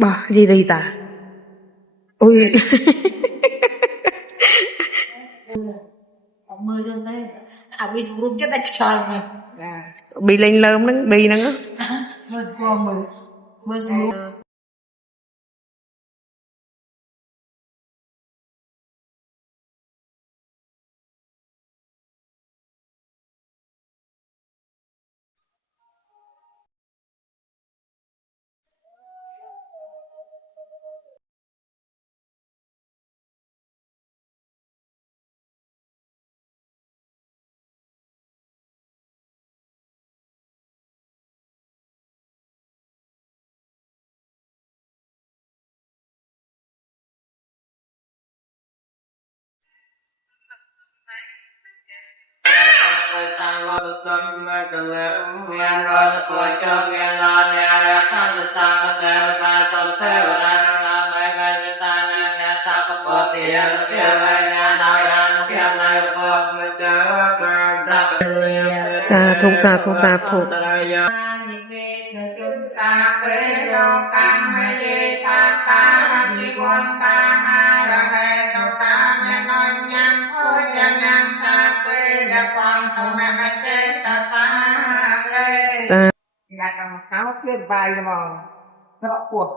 Bỏ đi đi ta. Ui. Mười lần đây bị rung chết đánh tròn rồi. Bị lên lơm nó bị nó. Mười Sa thục sa thục sa thục. Gạt bằng áo lên vai cho mòn nó cuộc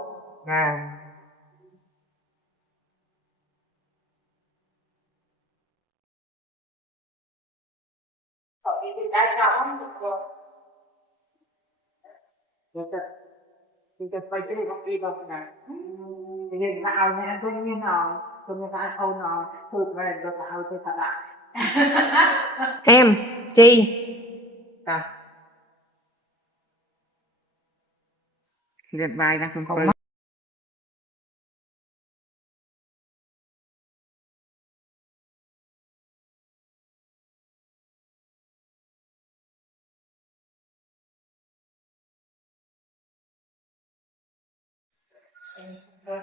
quay cái này không đi đâu nè thì nhìn nào nha tôi như nào tôi như ta không nào tôi về tôi tạo tôi thật ạ Em chi ta liệt bài ra không có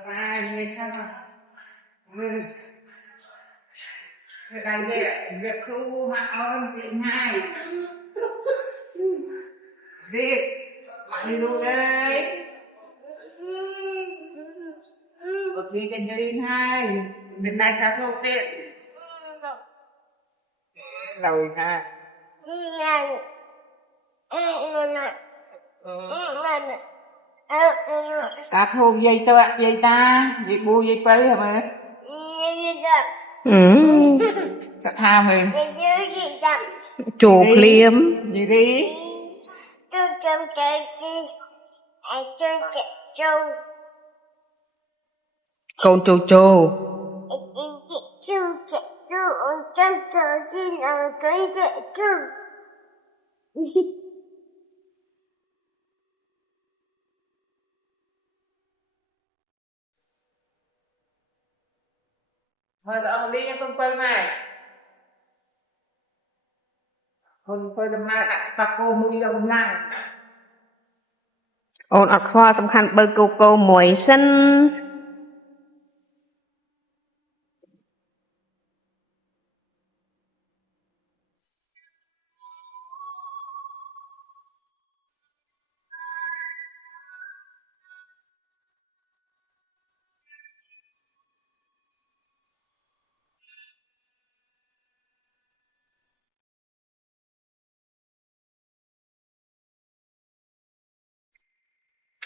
ai người ta người đại việc khu mà ơn thì ngay việc mày luôn đấy có gì cần đi hai bên này ta không tiện rồi ha ta thu dây ta dây dây bu dây quấy hả mày sao tha mình chụp liếm gì đi con châu châu thôi ông đi không quay nàyคนเคยทำงานตะโกมุยลำลัง ôn ọt khoaสำคัญเบอร์โกโก้หมวยเส้น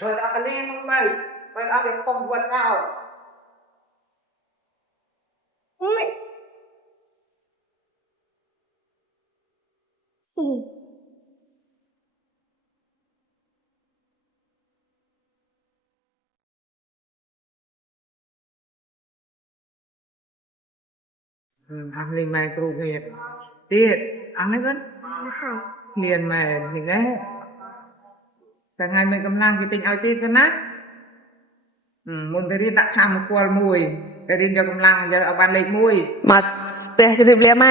rồi đã đi không mày đã được không vượt nào ăn lên mày trụ nghiệp tiết ăn đấy vẫn liền mày thì đấy cả ngày mình cầm lang cái tình ao tiếtกันนะmuốn tới đi đặt tham một quần mùi cái đi được cầm lang giờ ở bàn lệ mùi มาเปะจะเรียบไหม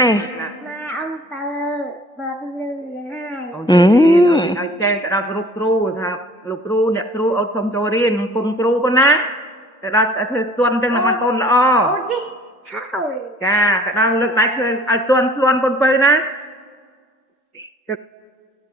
เอาแจ้งแต่เราลูกครูครับลูกครูเนี่ยครูเอาสมโจเรียนคุณครูคนนะแต่เราเธอส่วนจังหวะมันต้นละอ้อจ้าแต่เราเลือกไปเคยเอาส่วนคนไปนะ